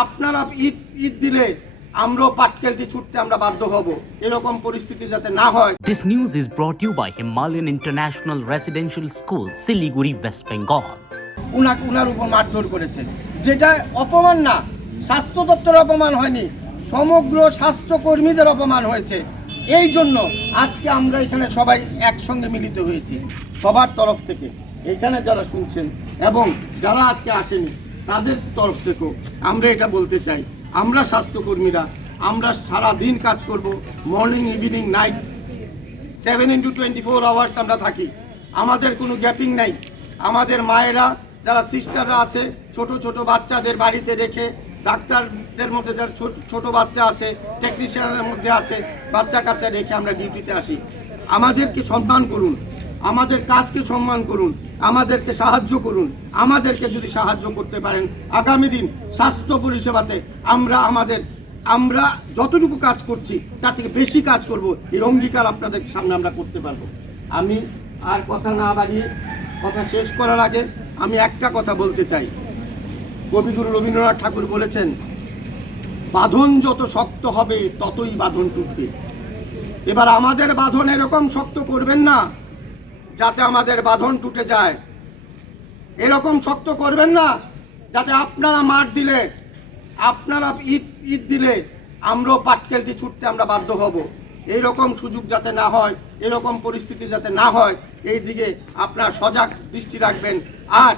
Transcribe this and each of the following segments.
আপনারা ঈদ দিলে আমরাও পাটকেলটি ছুটতে আমরা বাধ্য হব, এরকম পরিস্থিতি যাতে না হয়। This news is brought to you by Himalayan International Residential School, Siliguri, West Bengal. উনার উপর মারধর করেছে, যেটা অপমান না, স্বাস্থ্য দপ্তরের অপমান হয়নি, সমগ্র স্বাস্থ্যকর্মীদের অপমান হয়েছে। এই জন্য আজকে আমরা এখানে সবাই একসঙ্গে মিলিত হয়েছি সবার তরফ থেকে, এখানে যারা শুনছেন এবং যারা আজকে আসেনি তাদের তরফ থেকেও আমরা এটা বলতে চাই, আমরা স্বাস্থ্যকর্মীরা আমরা সারা দিন কাজ করব, morning evening night 7x24 hours আমরা থাকি, আমাদের কোনো গ্যাপিং নাই। আমাদের মায়েরা যারা সিস্টাররা আছে ছোট ছোট বাচ্চাদের বাড়িতে রেখে, ডাক্তারদের মধ্যে যারা ছোট বাচ্চা আছে, টেকনিশিয়ানের মধ্যে আছে বাচ্চা কাচ্চা রেখে আমরা ডিউটিতে আসি। আমাদেরকে সম্মান করুন, আমাদের কাজকে সম্মান করুন, আমাদেরকে সাহায্য করুন। আমাদেরকে যদি সাহায্য করতে পারেন আগামী দিন স্বাস্থ্য পরিষেবাতে আমরা যতটুকু কাজ করছি তার থেকে বেশি কাজ করব, এই অঙ্গীকার আপনাদের সামনে আমরা করতে পারবো। আমি আর কথা না বাড়িয়ে কথা শেষ করার আগে আমি একটা কথা বলতে চাই। কবিগুরু রবীন্দ্রনাথ ঠাকুর বলেছেন, বাঁধন যত শক্ত হবে ততই বাঁধন টুটবে। এবার আমাদের বাঁধন এরকম শক্ত করবেন না যাতে আমাদের বাঁধন টুটে যায়, এরকম শক্ত করবেন না যাতে আপনারা মার দিলে, আপনারা ঈদ দিলে আমরাও পাটকেলটি ছুটতে আমরা বাধ্য হব, এইরকম সুযোগ যাতে না হয়, এরকম পরিস্থিতি যাতে না হয়, এই দিকে আপনারা সজাগ দৃষ্টি রাখবেন। আর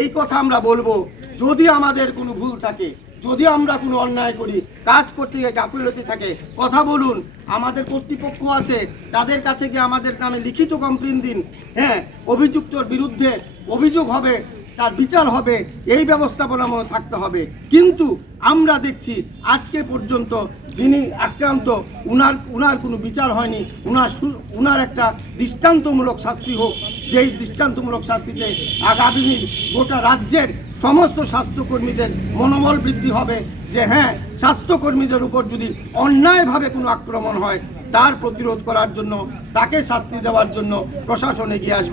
এই কথা আমরা বলবো, যদি আমাদের কোনো ভুল থাকে, যদি আমরা কোনো অন্যায় করি, কাজ করতে গিয়ে গাফিলতি থাকে, কথা বলুন, আমাদের কর্তৃপক্ষ আছে তাদের কাছে গিয়ে আমাদের নামে লিখিত কমপ্লেন দিন। হ্যাঁ, অভিযুক্তর বিরুদ্ধে অভিযোগ হবে, তার বিচার হবে, এই ব্যবস্থাপনা মনে থাকতে হবে। কিন্তু আমরা দেখছি আজকে পর্যন্ত যিনি আক্রান্ত উনার কোনো বিচার হয়নি। উনার একটা দৃষ্টান্তমূলক শাস্তি হোক, যেই দৃষ্টান্তমূলক শাস্তিতে আগামী দিন গোটা রাজ্যের সমস্ত স্বাস্থ্যকর্মীদের মনোবল বৃদ্ধি হবে যে হ্যাঁ, স্বাস্থ্যকর্মীদের উপর যদি অন্যায়ভাবে কোনো আক্রমণ হয় তার প্রতিরোধ করার জন্য, তাকে শাস্তি দেওয়ার জন্য প্রশাসন এগিয়ে আসবে।